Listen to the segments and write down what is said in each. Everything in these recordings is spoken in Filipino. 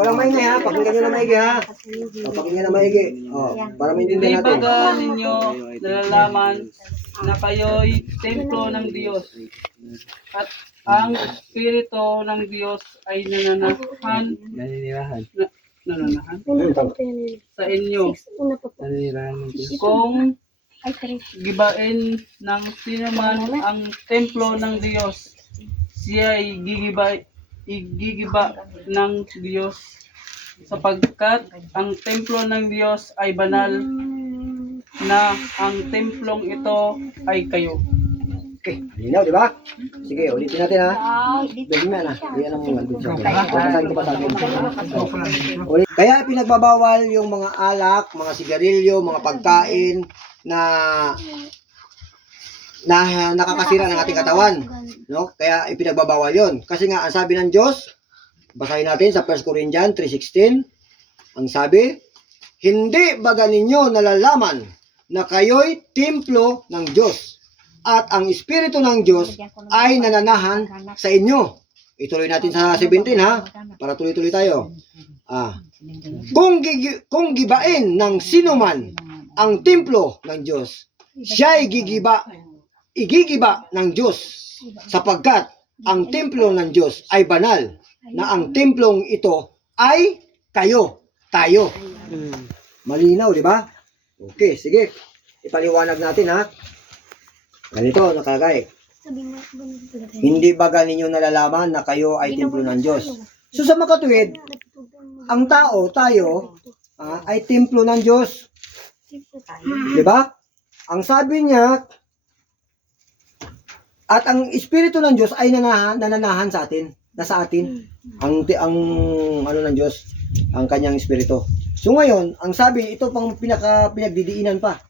Walang maingay ha, pakinggan nyo na maigi ha. Pakinggan na maigi. Para maintindihan Hindi natin. ba ninyo nalalaman na kayo'y templo ng Diyos at ang Espiritu ng Diyos ay nananahan sa inyo. Kung gibain ng sino man ang templo ng Diyos, siya ay igigiba ng Diyos, sapagkat ang templo ng Diyos ay banal, na ang templong ito ay kayo. Okay, linaw, di ba? Sige, ulitin natin ha. Bigyan mo yan ha. Yan ang mga dun sa akin. Ko pa sa akin. Kaya pinagbabawal yung mga alak, mga sigarilyo, mga pagkain na nakakasira ng ating katawan. No? Kaya ipinagbabawal yon. Kasi nga, ang sabi ng Diyos, basahin natin sa 1 Corinthians 3:16, ang sabi, hindi baga ninyo nalalaman na kayo'y templo ng Diyos at ang Espiritu ng Diyos ay nananahan sa inyo. Ituloy natin sa 17 ha, para tuloy-tuloy tayo. Kung gibain ng sino man ang templo ng Diyos, siya igigiba ng Diyos, sapagkat ang templo ng Diyos ay banal, na ang templong ito ay kayo, tayo. Malinaw, di ba? Okay, sige. Ipaliwanag natin ha. Ganito, nakalagay. Hindi baga ninyo nalalaman na kayo ay templo ng Diyos. So sa makatuwid, ang tao, tayo, ay templo ng Diyos. Di ba? Ang sabi niya, at ang Espiritu ng Diyos ay nananahan sa atin, nasa atin. Ang ano ng Diyos, ang kanyang Espiritu. So ngayon, ang sabi, ito pang pinagdidiinan pa.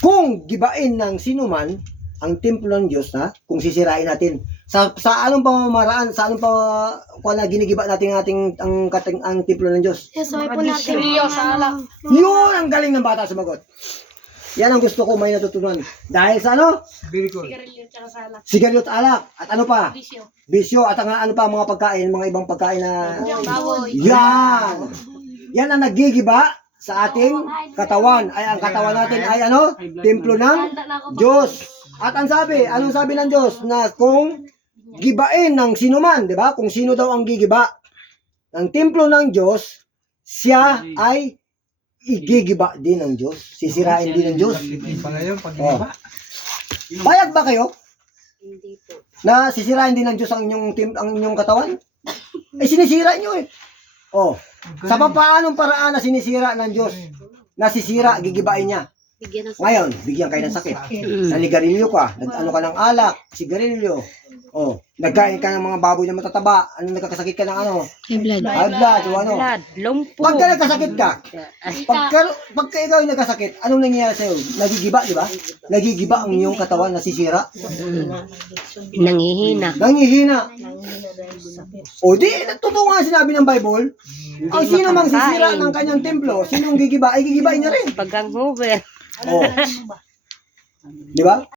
Kung gibain ng sino man ang templo ng Diyos, kung sisirain natin, sa anong pamamaraan, sa anong ginigiba natin ang templo ng Diyos? Yes, so po natin. Yun ang galing ng bata sumagot. Yan ang gusto ko may natutunan. Dahil sa ano? Sigarilyo at alak. At ano pa? Bisyo. At ano pa mga pagkain, mga ibang pagkain na... Yan! Yan ang nagigiba sa ating katawan. Ay, ang katawan natin ay ano? Templo ng Diyos. At ang sabi, anong sabi ng Diyos? Na kung gibain ng sino man, di ba? Kung sino daw ang gigiba ng templo ng Diyos, siya ay igigiba din ng Diyos. Sisirain din ng Diyos. Bayag ba kayo? Hindi po. Na sisirain din ng Diyos ang inyong katawan? Eh, sinisira nyo eh. Sa paanong paraan na sinisira ng Diyos? Nasisira, gigibain niya. Ngayon, bigyan kayo ng sakit. Naligarilyo ka, nag-ano ka ng alak, sigarilyo. Nagkain ka ng mga baboy na matataba. Nagkakasakit ka ng ano? High blood. High blood, o ano? Lumpo. Pagka nagkasakit ka, pagka ikaw ay nagkasakit, anong nangyayari sa'yo? Nagigiba, di ba? Nagigiba ang iyong katawan, nasisira. Nangihina. Nangihina. O di, totoo nga sinabi ng Bible, ang sino mang sisira ng kanyang templo, sinong gigiba, ay gigibain niya rin. Pagkang hover. Di ba?